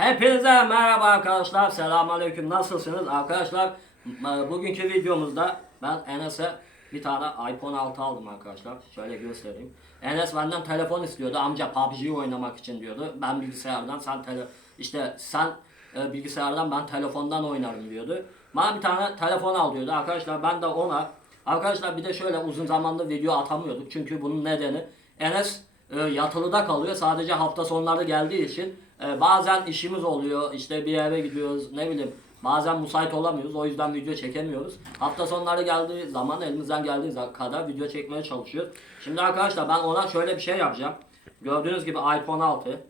Hepinize merhaba arkadaşlar. Selamünaleyküm. Nasılsınız arkadaşlar? m- Bugünkü videomuzda ben Enes'e bir tane iPhone 6 aldım arkadaşlar. Şöyle göstereyim. Enes benden telefon istiyordu. Amca PUBG oynamak için diyordu. Ben bilgisayardan sen tele işte sen e, bilgisayardan ben telefondan oynarım diyordu. Bana bir tane telefon al diyordu. Arkadaşlar ben de ona Arkadaşlar bir de şöyle uzun zamandır video atamıyorduk. Çünkü bunun nedeni Enes e, yatılıda kalıyor. Sadece hafta sonları geldiği için e, bazen işimiz oluyor. işte bir yere gidiyoruz. Ne bileyim bazen müsait olamıyoruz. O yüzden video çekemiyoruz. Hafta sonları geldiği zaman elimizden geldiği kadar video çekmeye çalışıyoruz. Şimdi arkadaşlar ben ona şöyle bir şey yapacağım. Gördüğünüz gibi iPhone 6.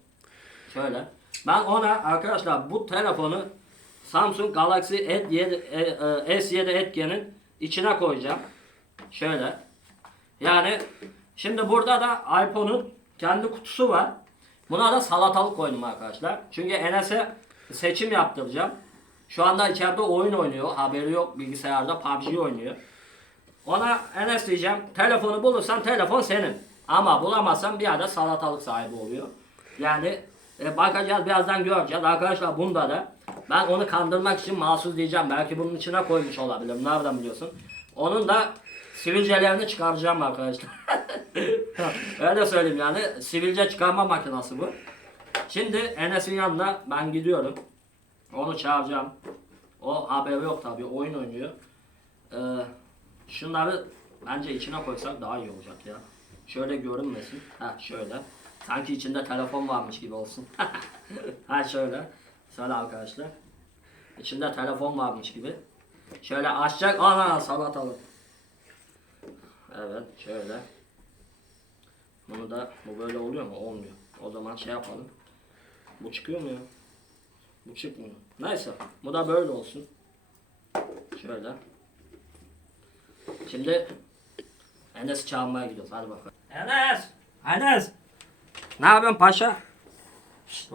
Şöyle. Ben ona arkadaşlar bu telefonu Samsung Galaxy S7 e, e, S7 Edge'nin içine koyacağım. Şöyle. Yani şimdi burada da iPhone'un kendi kutusu var. Buna da salatalık koydum arkadaşlar. Çünkü Enes'e seçim yaptıracağım. Şu anda içeride oyun oynuyor. Haberi yok bilgisayarda PUBG oynuyor. Ona Enes diyeceğim. Telefonu bulursan telefon senin. Ama bulamazsan bir adet salatalık sahibi oluyor. Yani e, bakacağız birazdan göreceğiz. Arkadaşlar bunda da ben onu kandırmak için mahsus diyeceğim. Belki bunun içine koymuş olabilir. Nereden biliyorsun? Onun da sivilcelerini çıkaracağım arkadaşlar. Öyle söyleyeyim yani. Sivilce çıkarma makinesi bu. Şimdi Enes'in yanına ben gidiyorum. Onu çağıracağım. O haberi yok tabii. Oyun oynuyor. Ee, şunları bence içine koysak daha iyi olacak ya. Şöyle görünmesin. Ha şöyle. Sanki içinde telefon varmış gibi olsun. ha şöyle. Şöyle arkadaşlar. İçinde telefon varmış gibi. Şöyle açacak. Ana salatalık. Evet şöyle. Bunu da bu böyle oluyor mu? Olmuyor. O zaman şey yapalım. Bu çıkıyor mu ya? Bu çıkmıyor. Neyse. Bu da böyle olsun. Şöyle. Şimdi Enes çağırmaya gidiyoruz. Hadi bakalım. Enes! Enes! Ne yapıyorsun paşa? Şşt!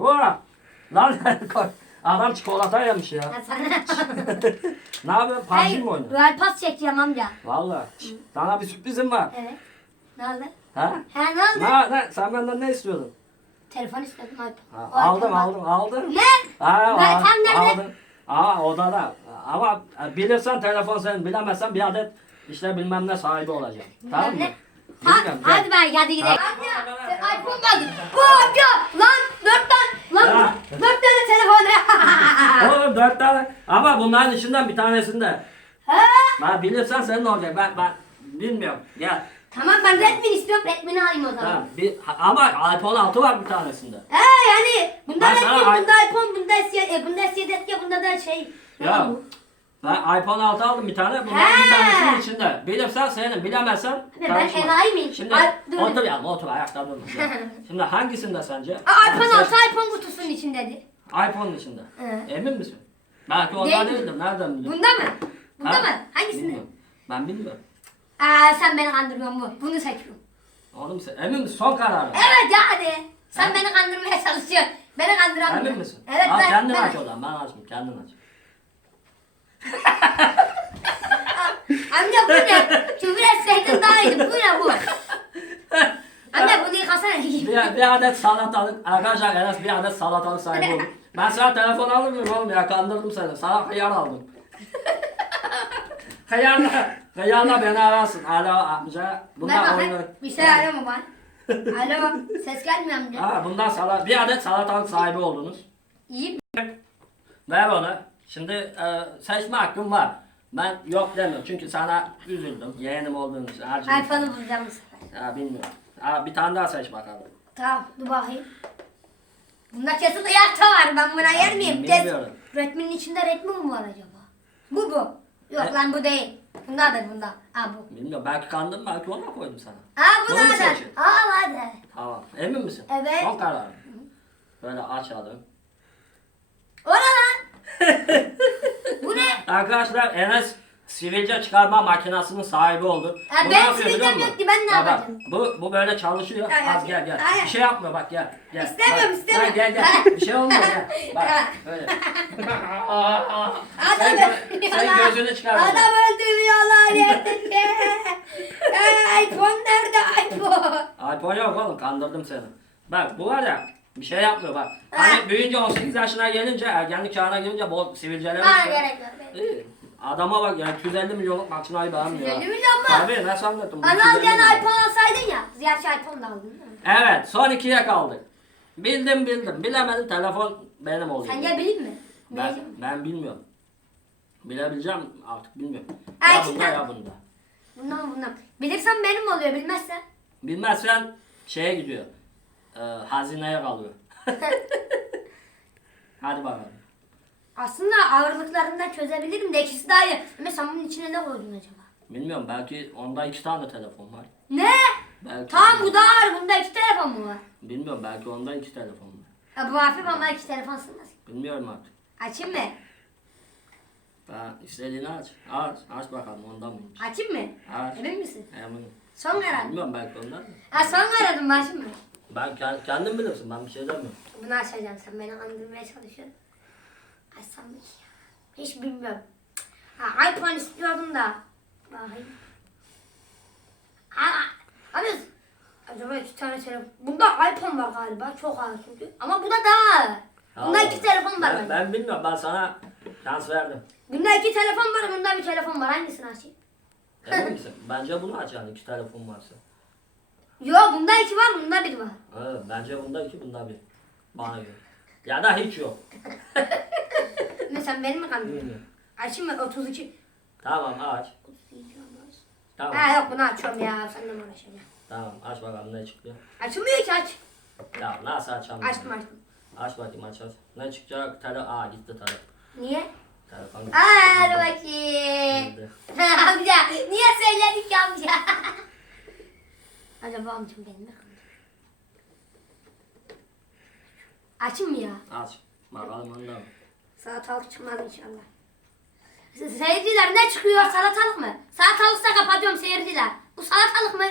Lan koy. Adam çikolata yemiş ya. Ya sana. Ne yapıyorsun? PUBG mi oynuyorsun? Royal Pass çekeceğim amca. Valla. Sana bir sürprizim var. Evet. Ne oldu? Ha? Ha ne oldu? Ne, ne? Sen benden ne istiyordun? Telefon istedim iPhone. Ha, O aldım aldım aldım. Ne? Ha, Ben- tam nerede? Aldım. Aa odada. Ama bilirsen telefon senin bilemezsen bir adet işte bilmem ne sahibi olacak. Tamam mı? ne? Ha, Bilmiyorum, gel. hadi ben hadi gidelim. Amca sen iPhone mu aldın? Bu amca lan dört tane lan Ha. dört dört tane ama bunların içinden bir tanesinde. ha? Ben bilirsen senin olacak. Ben ben bilmiyorum. Gel. Tamam ben Redmi istiyorum. Redmi'ni alayım o zaman. Tamam. Bir, ama iPhone 6 var bir tanesinde. He yani bunda Ben sana Redmi, i- bunda iPhone, bunda S7, e, bunda S7 etki, bunda da şey. Ya ben iPhone 6 aldım bir tane. Bunların He. bir tanesinin içinde. Bilirsen senin. Bilemezsen Abi ben karışma. enayi miyim? Şimdi Ay, otur ya otur ayakta durma. Şimdi hangisinde sence? Aa, iPhone Yani 6 seç- iPhone kutusunun içindedir. iPhone'un içinde. He. Emin misin? Belki onda Değil. değildir. Nereden biliyorsun? Bunda mı? Bunda Ha? mı? Hangisinde? Bilmiyorum. Ben bilmiyorum. Aa sen beni kandırıyorsun bu. Bunu seçiyorum. Oğlum sen emin misin? Son kararın. Evet ya hadi. Sen beni kandırmaya çalışıyorsun. Beni kandıramıyorsun. Emin misin? Evet Al ben. kendin ben- aç o zaman. Ben açmayayım. Kendin aç. Amca bu ne? Küfür etseydin daha iyiydi. Bu ne bu? Amca bunu yıkasana. Bir, bir adet salatalık. Arkadaşlar Enes bir adet salatalık sahibi oldu. Ben sana telefon alır mıyım oğlum ya? Kandırdım seni. Sana hıyar aldım. Hıyarla, hıyarla beni ararsın. Alo amca. Ben Bundan oyunu. bakayım. Bir şey arıyor mu var? Alo. Ses gelmiyor amca. Ha, bundan sala bir adet salatalık sahibi oldunuz. İyi. Ver onu. Şimdi e, seçme hakkım var. Ben yok demiyorum çünkü sana üzüldüm. Yeğenim olduğun için. acıdım. iPhone'u bulacağım bu sefer. Ya bilmiyorum. Ha, bir tane daha seç bakalım. Tamam dur bakayım. Bunda kesin ıyakta var. Ben buna yer miyim? Bilmiyorum. Redmi'nin içinde Redmi mi var acaba? Bu bu. Yok E- lan bu değil. Bundadır bunda. Ha bu. Bilmiyorum. Belki kandım belki ona koydum sana. Ha bu Doğru da. seçiyorsun? Ha hadi. Tamam. Emin misin? Evet. Son kararım. Böyle açalım. O ne lan? bu ne? Arkadaşlar Enes sivilce çıkarma makinesinin sahibi oldu. Ya Bu ben ne yapıyor sivilcem biliyor musun? ben ne Ha bak, yapacağım? Bu, bu böyle çalışıyor. Hayır, Az gel gel. hayır. Bir şey yapmıyor bak gel. gel. İstemiyorum, Bak, istemiyorum. Gel gel gel. Bir şey olmuyor gel. Bak böyle. sen, Adam gö- sen gözünü çıkar. Adam öldürüyorlar yerinde. Ee, iPhone nerede iPhone? iPhone yok oğlum kandırdım seni. Bak bu var ya Bir şey yapmıyor bak. Hani büyüyünce 18 yaşına gelince, ergenlik çağına gelince bol sivilceler Bana çıkıyor. gerek yok. İyi. Adama bak ya 250 milyonluk makinayı beğenmiyor. 250 ha. milyon mu? Tabii nasıl anlattım? bu 250 alacağın milyon. iPhone alsaydın ya. Ziyaret iPhone da aldın? Evet son ikiye kaldık. Bildim bildim. Bilemedim telefon benim oluyor. Sen gel bileyim mi? ben, ben bilmiyorum. Bilebileceğim artık bilmiyorum. Ay, Ya bunda ya bunda. Bundan bundan. Bilirsen benim oluyor bilmezsen. Bilmezsen şeye gidiyor. Ee, hazineye kalıyor. Hadi bakalım. Aslında ağırlıklarından çözebilirim de ikisi daha iyi. Ama sen bunun içine ne koydun acaba? Bilmiyorum belki onda iki tane telefon var. Ne? Belki Tamam bu daha ağır. Bunda iki telefon mu var? Bilmiyorum belki onda iki telefon var. Ya bu hafif ama iki telefon sığmaz. Bilmiyorum artık. Açayım mı? Ben istediğini aç. Aç. Aç bakalım ondan mıymış. Açayım mı? Aç. Emin misin? Eminim. Son karar. Bilmiyorum belki ondan mı? Ha son kararım ben şimdi. Ben kend- kendim bilirsin ben bir şey demiyorum. Bunu açacağım sen beni kandırmaya çalışıyorsun. Açsam mı ki ya? Hiç bilmiyorum. Ha iPhone istiyordum da. Bakayım. Abi acaba iki tane telefon. Bunda iPhone var galiba çok ağır çünkü. Ama bu da daha. Bunda iki telefon var. Ben, ben bilmiyorum ben sana şans verdim. Bunda iki telefon var, bunda bir telefon var. Hangisini açayım? Emin misin? Bence bunu aç yani iki telefon varsa. Yok bunda iki var, bunda bir var. Evet, bence bunda iki bunda bir. Bana göre. Ya da hiç yok. Mesela beni mi kandırdın? Bilmiyorum. Açayım mı? 32. Tamam aç. Tamam. Ha yok bunu açıyorum ya. Seninle mi uğraşacağım? Tamam aç bakalım ne çıkıyor. Açılmıyor ki aç. Ya nasıl açalım? Açtım açtım. Aç bakayım aç aç. Ne çıkacak? Tele Aa gitti tele. Niye? Telefon Aa, Hadi bakayım. gitti. amca niye söyledik ki amca? Acaba amcam beni mi? Açayım mı ya? Aç. Bakalım onda mı? Salatalık çıkmaz inşallah. Se- Seyirciler ne çıkıyor? Salatalık mı? Salatalıksa kapatıyorum seyirciler. Bu salatalık mı?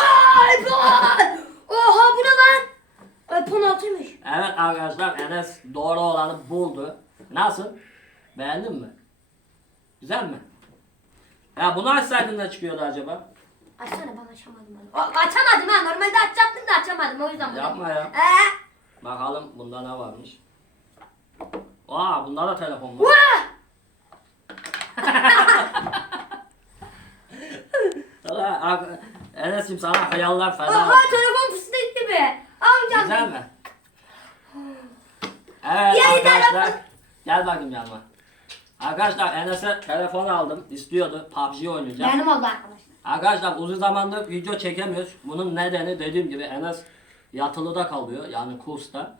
Aa, iPhone! Oha bu ne lan? iPhone 6'ymış. Evet arkadaşlar Enes doğru olanı buldu. Nasıl? Beğendin mi? Güzel mi? Ya bunu açsaydın ne çıkıyordu acaba? Açsana ben açamadım onu. O, açamadım ha. Normalde açacaktım da açamadım o yüzden. bunu- Yapma ya. Ee? Bakalım bunda ne varmış. Aa bunda da telefon var. Ar- Enes'im sana hayaller feda Oha olsun. telefon fıstık gibi. Amcam. Güzel mi? Evet Yeni arkadaşlar. telefon. Gel bakayım yanıma. Arkadaşlar Enes'e telefon aldım. istiyordu. PUBG oynayacak. Benim oldu arkadaşlar. Arkadaşlar uzun zamandır video çekemiyoruz. Bunun nedeni dediğim gibi Enes yatılıda kalıyor. Yani kursta.